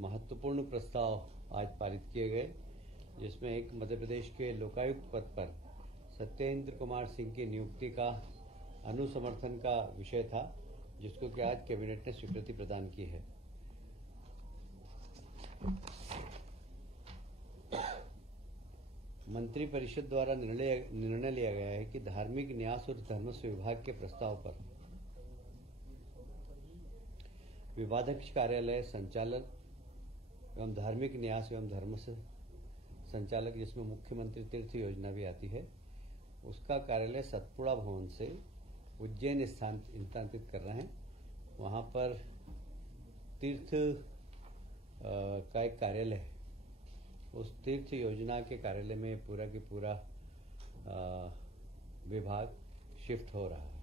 महत्वपूर्ण प्रस्ताव आज पारित किए गए, जिसमें एक मध्य प्रदेश के लोकायुक्त पद पर सत्येंद्र कुमार सिंह की नियुक्ति का अनुसमर्थन का विषय था, जिसको कि आज कैबिनेट ने स्वीकृति प्रदान की है। मंत्रिपरिषद द्वारा निर्णय लिया गया है कि धार्मिक न्यास और धर्मस्व विभाग के प्रस्ताव पर विवादाध्यक्ष कार्यालय संचालक एवं धार्मिक न्यास एवं धर्मस्व संचालक, जिसमें मुख्यमंत्री तीर्थ योजना भी आती है, उसका कार्यालय सतपुड़ा भवन से उज्जैन स्थानांतरित कर रहे हैं। वहां पर तीर्थ का एक कार्यालय है, उस तीर्थ योजना के कार्यालय में पूरा के पूरा विभाग शिफ्ट हो रहा है।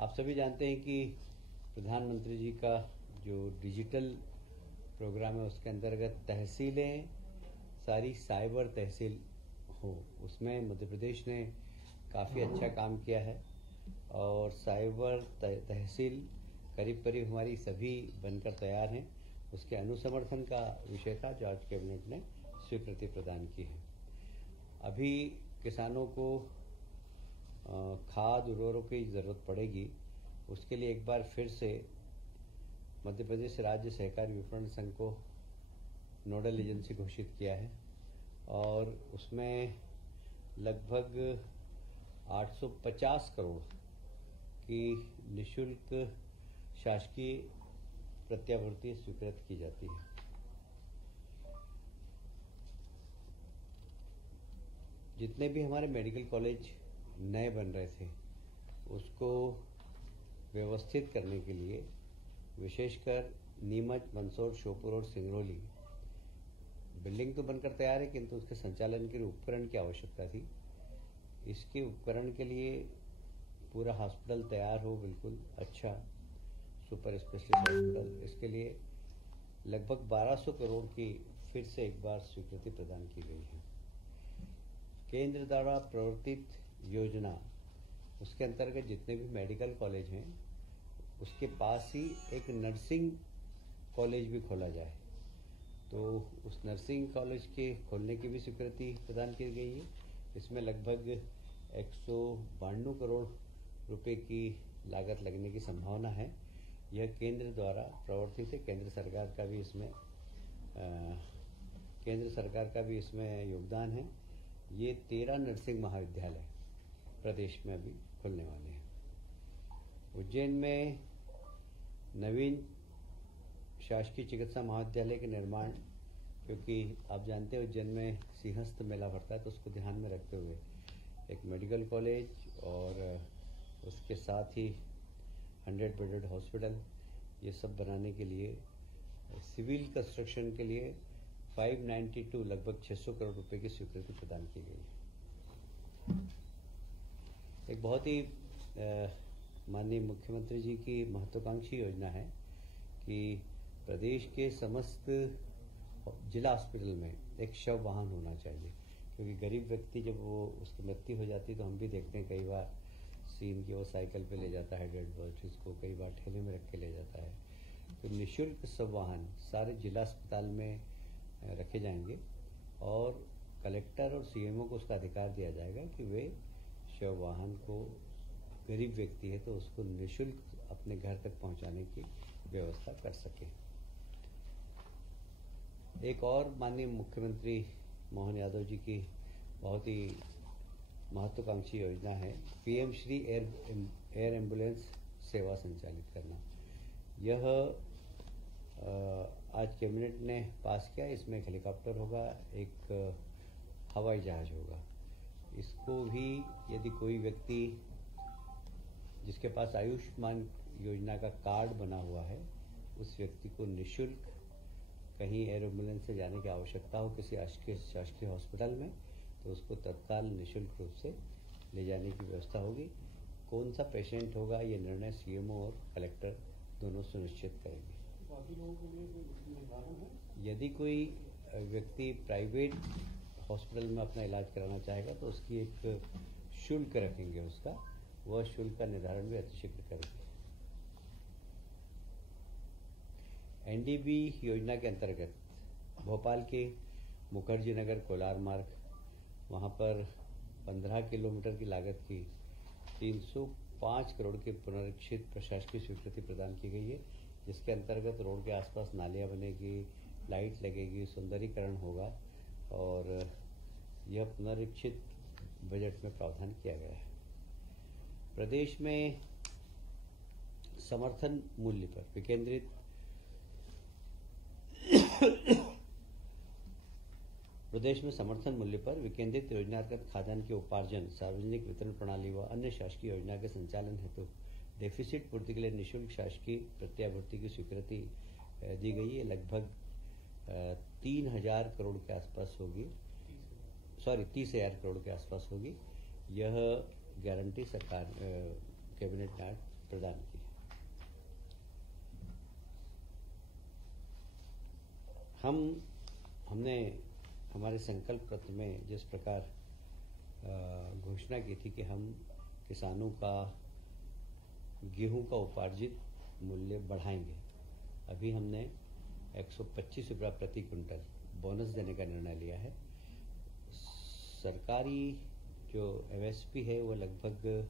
आप सभी जानते हैं कि प्रधानमंत्री जी का जो डिजिटल प्रोग्राम है, उसके अंतर्गत तहसीलें सारी साइबर तहसील हो, उसमें मध्य प्रदेश ने काफ़ी अच्छा काम किया है और साइबर तहसील करीब करीब हमारी सभी बनकर तैयार हैं। उसके अनुसमर्थन का विषय था जो आज कैबिनेट ने स्वीकृति प्रदान की है। अभी किसानों को खाद उर्वरकों की जरूरत पड़ेगी, उसके लिए एक बार फिर से मध्य प्रदेश राज्य सहकारी विपणन संघ को नोडल एजेंसी घोषित किया है और उसमें लगभग 850 करोड़ की निःशुल्क शासकीय प्रत्यावर्ती स्वीकृत की जाती है। जितने भी हमारे मेडिकल कॉलेज नए बन रहे थे, उसको व्यवस्थित करने के लिए विशेषकर नीमच, मंदसौर, श्योपुर और सिंगरौली बिल्डिंग तो बनकर तैयार है, किंतु उसके संचालन के लिए उपकरण की आवश्यकता थी। इसके उपकरण के लिए पूरा हॉस्पिटल तैयार हो, बिल्कुल अच्छा सुपर स्पेशलिस्ट हॉस्पिटल, इसके लिए लगभग 1200 करोड़ की फिर से एक बार स्वीकृति प्रदान की गई है। केंद्र द्वारा प्रवर्तित योजना, उसके अंतर्गत जितने भी मेडिकल कॉलेज हैं, उसके पास ही एक नर्सिंग कॉलेज भी खोला जाए, तो उस नर्सिंग कॉलेज के खोलने की भी स्वीकृति प्रदान की गई है। इसमें लगभग 192 करोड़ रुपए की लागत लगने की संभावना है। यह केंद्र द्वारा प्रवर्तित है, केंद्र सरकार का भी इसमें योगदान है। ये 13 नर्सिंग महाविद्यालय प्रदेश में अभी खुलने वाले हैं। उज्जैन में नवीन शासकीय चिकित्सा महाविद्यालय के निर्माण, क्योंकि आप जानते हैं उज्जैन में सिंहस्थ मेला भरता है, तो उसको ध्यान में रखते हुए एक मेडिकल कॉलेज और उसके साथ ही 100 बेडेड हॉस्पिटल, ये सब बनाने के लिए सिविल कंस्ट्रक्शन के लिए 592 लगभग 600 करोड़ रुपए की स्वीकृति प्रदान की गई है। एक बहुत ही माननीय मुख्यमंत्री जी की महत्वाकांक्षी योजना है कि प्रदेश के समस्त जिला हॉस्पिटल में एक शव वाहन होना चाहिए, क्योंकि गरीब व्यक्ति जब वो उसकी मृत्यु हो जाती है तो हम भी देखते हैं कई बार सीन की वो साइकिल पे ले जाता है डेड बॉडीज को, कई बार ठेले में रख के ले जाता है। तो निःशुल्क शव वाहन सारे जिला अस्पताल में रखे जाएंगे और कलेक्टर और सीएमओ को उसका अधिकार दिया जाएगा कि वे शव वाहन को, गरीब व्यक्ति है तो उसको निःशुल्क अपने घर तक पहुंचाने की व्यवस्था कर सके। एक और माननीय मुख्यमंत्री मोहन यादव जी की बहुत ही महत्वाकांक्षी योजना है पीएम श्री एयर एम्बुलेंस सेवा संचालित करना। यह आज कैबिनेट ने पास किया। इसमें एक हेलीकॉप्टर होगा, एक हवाई जहाज होगा। इसको भी यदि कोई व्यक्ति जिसके पास आयुष्मान योजना का कार्ड बना हुआ है, उस व्यक्ति को निःशुल्क कहीं एयर एम्बुलेंस से जाने की आवश्यकता हो किसी शासकीय हॉस्पिटल में, तो उसको तत्काल निःशुल्क रूप से ले जाने की व्यवस्था होगी। कौन सा पेशेंट होगा, ये निर्णय सीएमओ और कलेक्टर दोनों सुनिश्चित करेंगे। बाकी लोगों के लिए कोई निर्धारण है? यदि कोई व्यक्ति प्राइवेट हॉस्पिटल में अपना इलाज कराना चाहेगा तो उसकी एक शुल्क रखेंगे, उसका वह शुल्क का निर्धारण भी अतिशीघ्र करेंगे। एनडीबी योजना के अंतर्गत भोपाल के मुखर्जी नगर कोलार मार्ग, वहाँ पर 15 किलोमीटर की लागत की 305 करोड़ की पुनरीक्षित प्रशासकीय स्वीकृति प्रदान की गई है, जिसके अंतर्गत रोड के आसपास नालियाँ बनेगी, लाइट लगेगी, सुंदरीकरण होगा और यह पुनरीक्षित बजट में प्रावधान किया गया है। प्रदेश में समर्थन मूल्य पर विकेंद्रित योजनागत खाद्यान्न के उपार्जन, सार्वजनिक वितरण प्रणाली व अन्य शासकीय योजना के संचालन हेतु डेफिसिट पूर्ति के लिए निःशुल्क शासकीय प्रत्याभूति की स्वीकृति दी गई है। लगभग 3,000 करोड़ के आसपास होगी, 30,000 करोड़ के आसपास होगी। यह गारंटी सरकार कैबिनेट ने प्रदान की। हमने हमारे संकल्प पत्र में जिस प्रकार घोषणा की थी कि हम किसानों का गेहूं का उपार्जित मूल्य बढ़ाएंगे, अभी हमने 125 रुपया प्रति क्विंटल बोनस देने का निर्णय लिया है। सरकारी जो एमएसपी है वो लगभग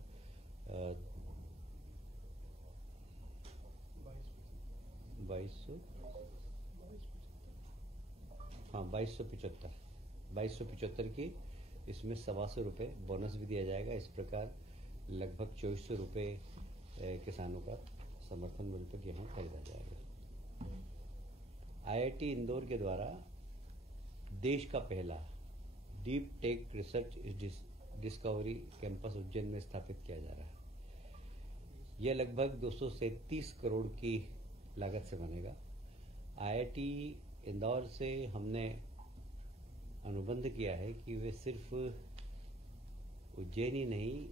2275 की, इसमें 125 रुपये बोनस भी दिया जाएगा। इस प्रकार लगभग 2400 रुपये किसानों का समर्थन मूल्य पर गेहूँ खरीदा जाएगा। आईआईटी इंदौर के द्वारा देश का पहला deep tech research discovery campus Ujjain में स्थापित किया जा रहा है। यह लगभग 237 करोड़ की लागत से बनेगा। आईआईटी इंदौर से हमने अनुबंध किया है कि वे सिर्फ उज्जैन ही नहीं,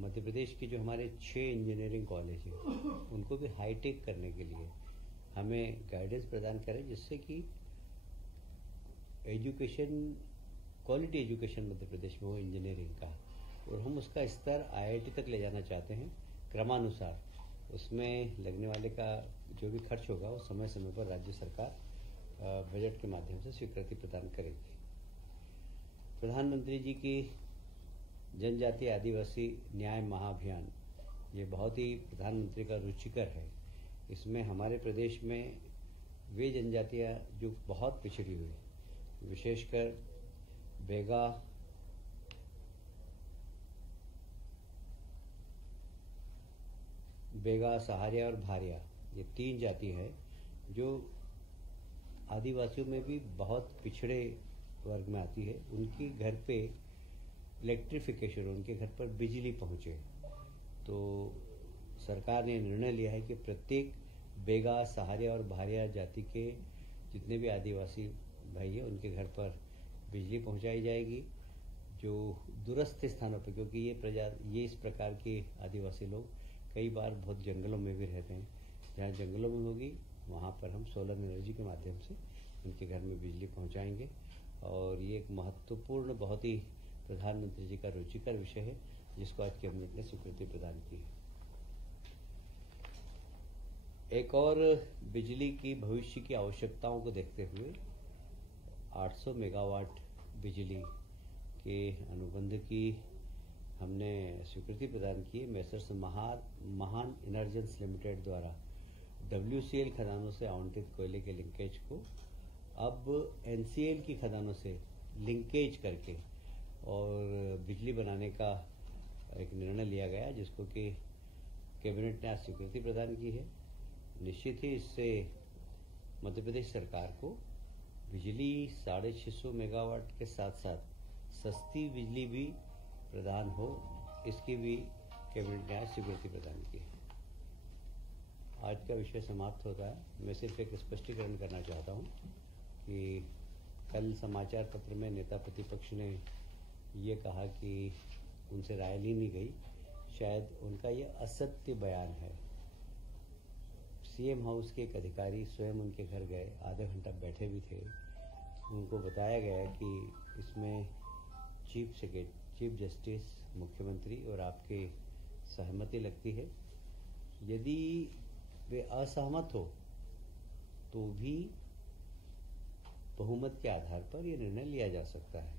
मध्य प्रदेश के जो हमारे 6 इंजीनियरिंग कॉलेज हैं उनको भी हाईटेक करने के लिए हमें गाइडेंस प्रदान करें, जिससे कि education, quality education Madhya Pradesh में हो इंजीनियरिंग का, और हम उसका स्तर आईआईटी तक ले जाना चाहते हैं क्रमानुसार। उसमें लगने वाले का जो भी खर्च होगा वो समय समय पर राज्य सरकार बजट के माध्यम से स्वीकृति प्रदान करेगी। प्रधानमंत्री जी की जनजातीय आदिवासी न्याय महाअभियान, ये बहुत ही प्रधानमंत्री का रुचिकर है। इसमें हमारे प्रदेश में वे जनजातियाँ जो बहुत पिछड़ी हुई, विशेषकर बेगा, सहारिया और भारिया, ये 3 जाति है जो आदिवासियों में भी बहुत पिछड़े वर्ग में आती है। उनकी घर पे इलेक्ट्रिफिकेशन, उनके घर पर बिजली पहुँचे, तो सरकार ने निर्णय लिया है कि प्रत्येक बेगा, सहारिया और भारिया जाति के जितने भी आदिवासी भाई हैं उनके घर पर बिजली पहुंचाई जाएगी। जो दूरस्थ स्थानों पर, क्योंकि ये इस प्रकार के आदिवासी लोग कई बार बहुत जंगलों में भी रहते हैं, जहाँ जंगलों में होगी वहाँ पर हम सोलर एनर्जी के माध्यम से उनके घर में बिजली पहुँचाएँगे। और ये एक महत्वपूर्ण, बहुत ही प्रधानमंत्री जी का रुचिकर विषय है, जिसको आज कैबिनेट ने स्वीकृति प्रदान की है। एक और बिजली की भविष्य की आवश्यकताओं को देखते हुए 800 मेगावाट बिजली के अनुबंध की हमने स्वीकृति प्रदान की। मैसर्स महान इनर्जेंस लिमिटेड द्वारा WCL खदानों से आवंटित कोयले के लिंकेज को अब NCL की खदानों से लिंकेज करके और बिजली बनाने का एक निर्णय लिया गया, जिसको कि कैबिनेट ने आज स्वीकृति प्रदान की है। निश्चित ही इससे मध्य प्रदेश सरकार को बिजली 650 मेगावाट के साथ साथ सस्ती बिजली भी प्रदान हो, इसकी भी कैबिनेट ने आज स्वीकृति प्रदान की है। आज का विषय समाप्त होता है। मैं सिर्फ एक स्पष्टीकरण करना चाहता हूँ कि कल समाचार पत्र में नेता प्रतिपक्ष ने ये कहा कि उनसे राय ली नहीं गई, शायद उनका ये असत्य बयान है। सीएम हाउस के एक अधिकारी स्वयं उनके घर गए, आधा घंटा बैठे भी थे। उनको बताया गया कि इसमें चीफ जस्टिस, मुख्यमंत्री और आपके सहमति लगती है। यदि वे असहमत हो तो भी बहुमत के आधार पर ये निर्णय लिया जा सकता है।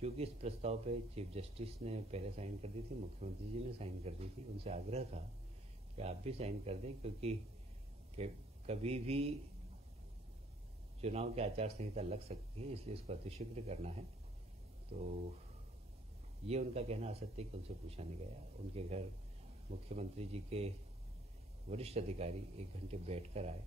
क्योंकि इस प्रस्ताव पे चीफ जस्टिस ने पहले साइन कर दी थी, मुख्यमंत्री जी ने साइन कर दी थी, उनसे आग्रह था कि आप भी साइन कर दें, क्योंकि कभी भी चुनाव की आचार संहिता लग सकती है, इसलिए इसको अतिशीघ्र करना है। तो ये उनका कहना असत्य कि उनसे पूछा नहीं गया। उनके घर मुख्यमंत्री जी के वरिष्ठ अधिकारी 1 घंटे बैठकर आए